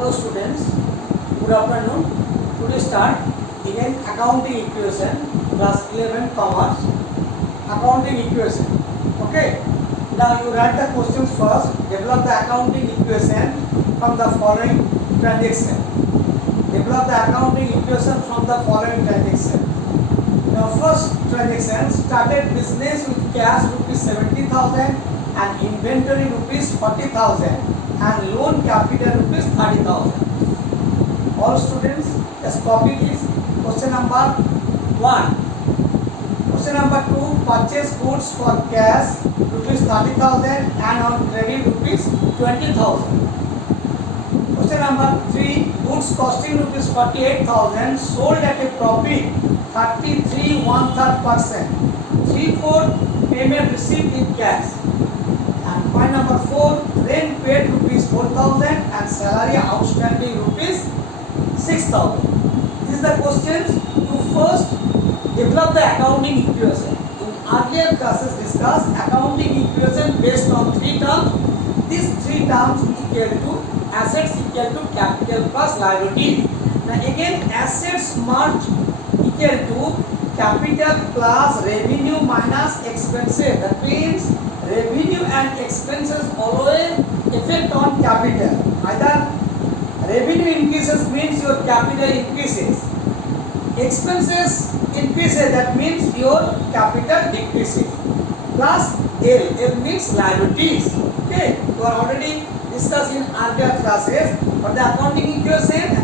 Hello students, good afternoon. Today start again accounting equation class 11 commerce accounting equation. Okay. Now you write the questions first. Develop the accounting equation from the following transaction. Develop the accounting equation from the following transaction. Now first transaction, started business with cash rupees 70,000 and inventory rupees 40,000 and loan capital rupees 30,000. All students just copy this. Question number 1. Question number 2, purchase goods for cash rupees 30,000 and on credit rupees 20,000. Question number 3, goods costing rupees 48,000 sold at a profit 33 1/3%. 3/4 payment received in cash. And point number 4, rent paid rupees 4,000 and salary outstanding rupees 6,000. This is the questions. You first develop the accounting equation. In earlier classes discussed accounting equation based on 3 terms. These 3 terms equal to assets equal to capital plus liabilities. Now again assets merge equal to capital plus revenue minus expenses. That means revenue and expenses always affect on capital. Either revenue increases means your capital increases. Expenses increases, that means your capital decreases. Plus L means liabilities. Okay, you are already discussed in earlier classes. For the accounting equation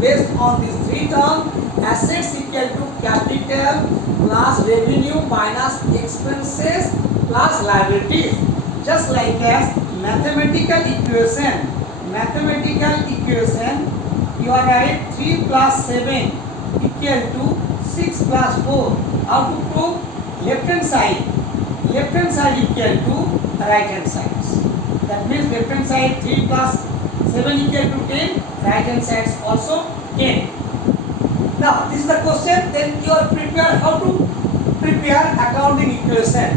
based on these 3 terms, assets equal to capital plus revenue minus expenses plus liabilities. Just like as mathematical equation, you are right, 3 plus 7 equal to 6 plus 4. How to prove? Left hand side equal to right hand side. That means left hand side 3 plus 7 equal to 10, right hand side also 10. Now this is the question. Then you are prepared how to prepare accounting equation.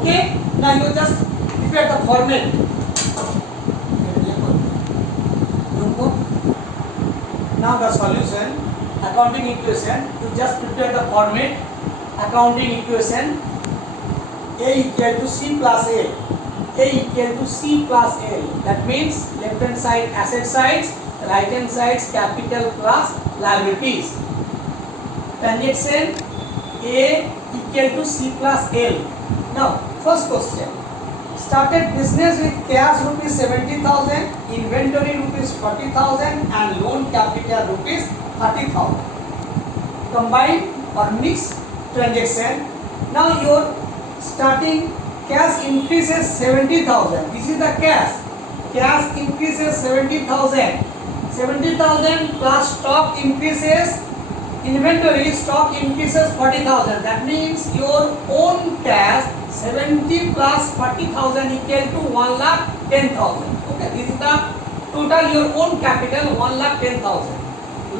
Okay. Now you just prepare the format. Now the solution, accounting equation. You just prepare the format. Accounting equation. A equal to C plus L. A equal to C plus L. That means left hand side asset sides, right hand sides capital plus liabilities. Transaction A equal to C plus L. Now first question. Started business with cash rupees 70,000, inventory rupees 40,000 and loan capital rupees 30,000. Combine or mix transaction. Now your starting cash increases 70,000. This is the cash. Cash increases 70,000. 70,000 plus stock increases. Inventory stock increases 40,000. That means your own cash 70 plus 40,000 equal to 1,10,000. Okay, this is the total your own capital 1,10,000.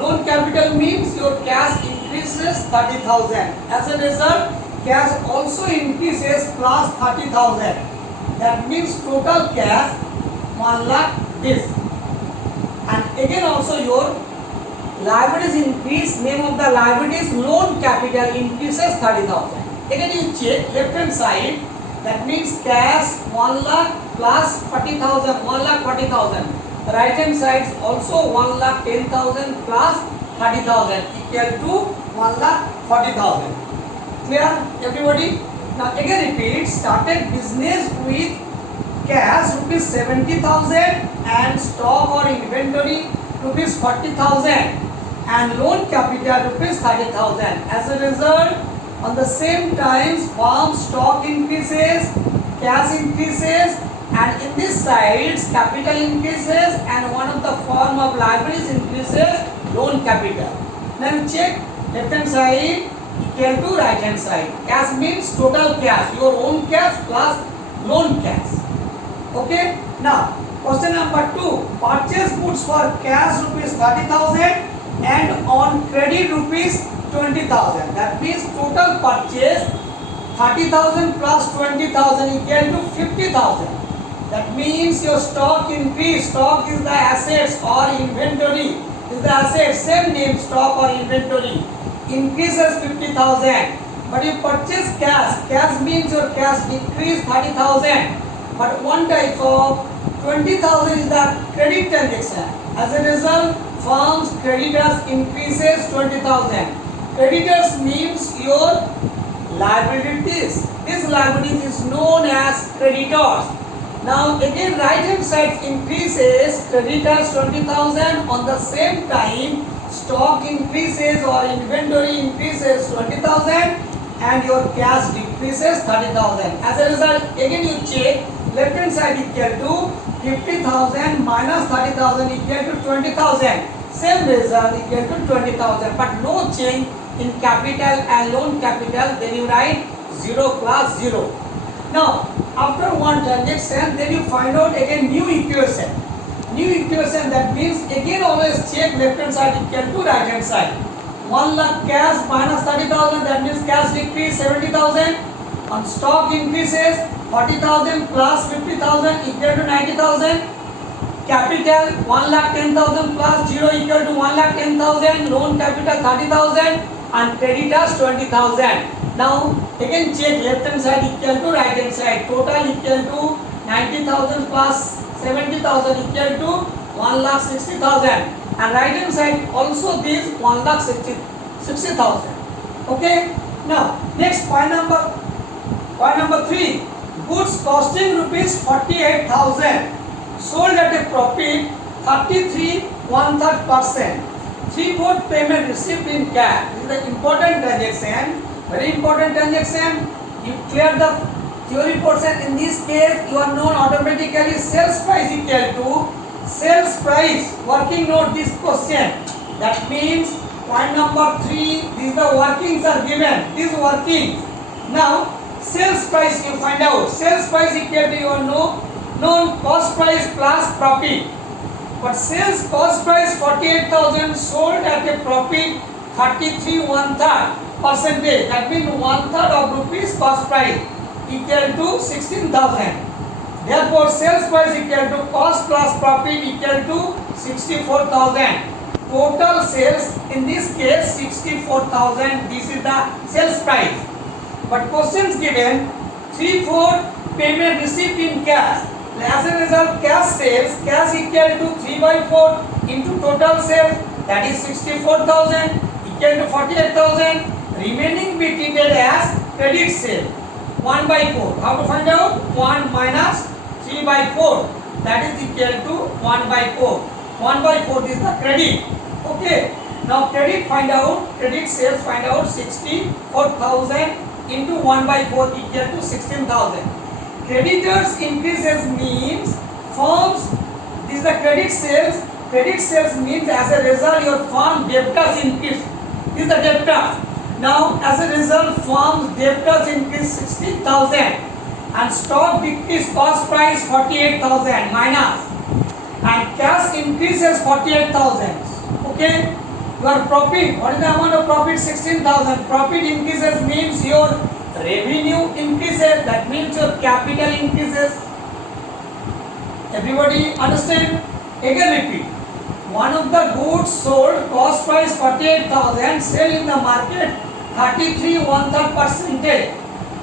Loan capital means your cash increases 30,000. As a result, cash also increases plus 30,000. That means total cash 1,00,000 this. And again also your liabilities increase. Name of the liabilities loan capital increases 30,000. Again you check left hand side. That means cash 1,00,000 plus 40,000, 1,40,000. Right hand side also 1,10,000 plus 30,000 equal to 1,40,000. Clear everybody? Now again repeat. Started business with cash rupees 70,000 and stock or inventory rupees 40,000 and loan capital rupees 30,000. As a result, on the same times firm stock increases, cash increases, and in this sides capital increases and one of the form of liabilities increases, loan capital. Then check left hand side equal to right hand side. Cash means total cash, your own cash plus loan cash. Okay. Now question number 2, purchase goods for cash rupees 30,000 and on credit rupees 20,000. That means total purchase 30,000 plus 20,000 equal to 50,000. That means your stock increase. Stock is the assets or inventory. Is the asset, same name, stock or inventory. Increases 50,000. But you purchase cash. Cash means your cash decrease 30,000. But one type of 20,000 is the credit transaction. As a result, firm's creditors increases 20,000. Creditors means your liabilities. This liabilities is known as creditors. Now again right hand side increases, creditors 20,000, on the same time stock increases or inventory increases 20,000 and your cash decreases 30,000. As a result, again you check, left hand side equal to 50,000 minus 30,000 equal to 20,000. Same result equal to 20,000, but no change in capital and loan capital. Then you write 0 plus 0. Now after one transaction, then you find out again new equation. New equation, that means again always check left hand side equal to right hand side. 1 lakh cash minus 30,000, that means cash decrease 70,000. On stock increases 40,000 plus 50,000 equal to 90,000. Capital 1,10,000 plus 0 equal to 1,10,000. Loan capital 30,000 and creditors 20,000. Now again check left hand side equal to right hand side. Total equal to 90,000 plus 70,000 equal to 1,60,000. And right hand side also this 1,60,000. Okay. Now next point number 3. Goods costing rupees 48,000. Sold at a profit 33.13%. 3/4 payment received in cash. This is the important transaction. Very important transaction. You clear the theory portion. In this case, you are known automatically sales price equal to sales price. Working note this question. That means point number 3. These the workings are given. These workings. Now sales price you find out. Sales price equal to your known cost price plus profit. But sales cost price 48,000, sold at a profit 33.13%. That means 1/3 of rupees cost price equal to 16,000. Therefore, sales price equal to cost plus profit equal to 64,000. Total sales in this case 64,000. This is the sales price. But questions given 3/4 payment received in cash. As a result, cash sales, cash equal to 3/4 into total sales, that is 64,000 equal to 48,000. Remaining be treated as credit sale 1/4. How to find out? 1 minus 3/4, that is equal to 1/4. 1/4 is the credit. Okay. Now credit find out, credit sales find out 64,000 into 1/4 equal to 16,000. Creditors increases means firms, this is the credit sales. Credit sales means as a result your firm debtors increase. This is the debtors. Now as a result firm's debtors increase 60,000 and stock decrease cost price 48,000 minus and cash increases 48,000. Okay. Your profit, what is the amount of profit? 16,000. Profit increases means your revenue increases, that means your capital increases. Everybody understand? Again repeat. One of the goods sold, cost price 48,000, sell in the market 33.13%.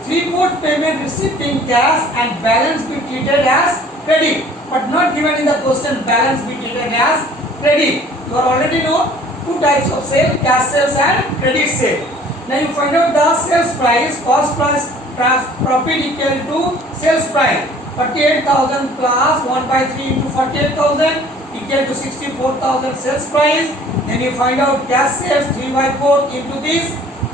3/4 payment received in cash and balance be treated as credit, but not given in the question. Balance be treated as credit. You are already know two types of sale, cash sales and credit sale. Now you find out the sales price, cost plus profit equal to sales price. 48,000 plus 1/3 into 48,000 equal to 64,000 sales price. Then you find out cash sales 3/4 into this,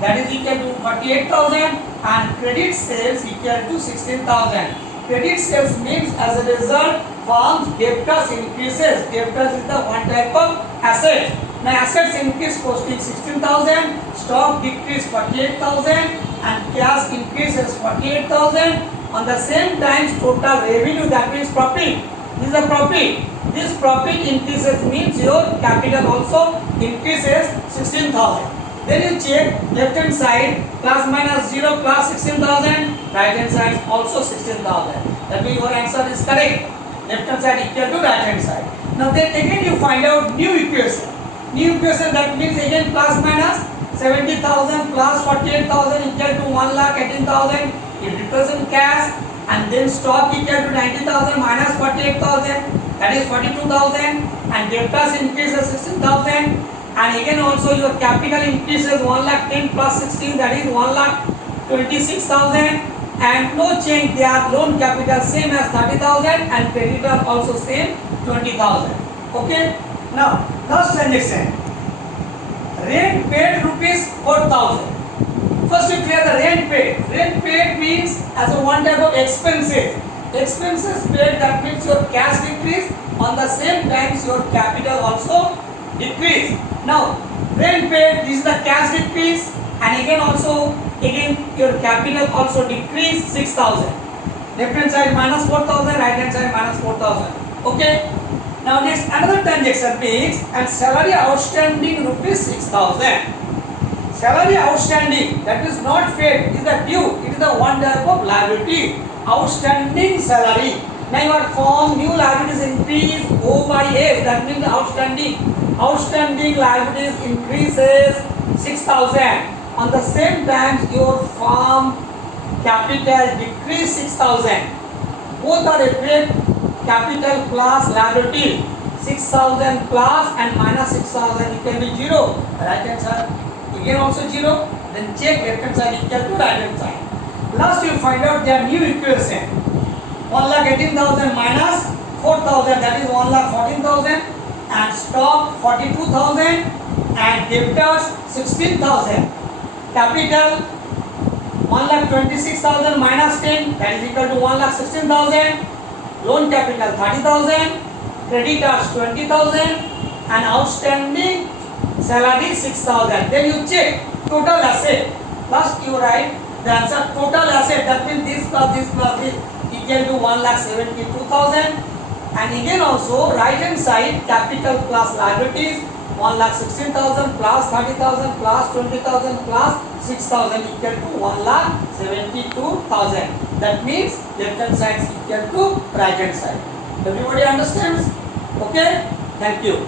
that is equal to 48,000, and credit sales equal to 16,000. Credit sales means as a result firm's debtors increases. Debtors is the one type of asset. Now assets increase costing 16,000, stock decrease 48,000 and cash increases 48,000. On the same time total revenue, that means profit. This is a profit. This profit increases means your capital also increases 16,000. Then you check left hand side plus minus 0 plus 16,000, right hand side also 16,000. That means your answer is correct. Left hand side equal to right hand side. Now then again you find out new equation. New equation, that means again plus minus 70,000 plus 48,000 equal to 1,18,000. You represent cash, and then stock equal to 90,000 minus 48,000, that is 42,000, and debtors increases 16,000, and again also your capital increases 1,10,000 plus 16, that is 1,26,000, and no change there. Loan capital same as 30,000 and creditor also same 20,000. Okay. Now last transaction. Rent paid rupees 4,000. First you clear the rent paid. Rent paid means as a one type of expenses. Expenses paid, that means your cash decrease, on the same times your capital also decrease. Now rent paid, this is the cash decrease, and again your capital also decrease 6,000. Left hand side minus 4,000, right hand side minus 4,000. Okay. Now next another transaction means, and salary outstanding rupees 6,000. Salary outstanding, that is not paid, is the due. It is the one type of liability. Outstanding salary. Now your form new liabilities increase O by F. That means outstanding liabilities increases 6,000. On the same time your firm capital decrease 6,000. Both are effect capital plus liability. 6,000 plus and minus 6,000, it can be 0. Right hand side again also 0. Then check left hand side equal to right hand side. Last you find out their new equation. 1,18,000 minus 4,000, that is 1,14,000, and stock 42,000, and debtors 16,000. Capital 1,26,000 minus 10, that is equal to 1,16,000. Loan capital 30,000, creditors 20,000, and outstanding salary 6,000. Then you check total asset. First you write the answer total asset, that means this plus this equal to 1,72,000. And again also right hand side capital plus liabilities 1,16,000 plus 30,000 plus 20,000 plus 6,000 equal to 1,72,000. That means left hand side is equal to right hand side. Everybody understands? Okay? Thank you.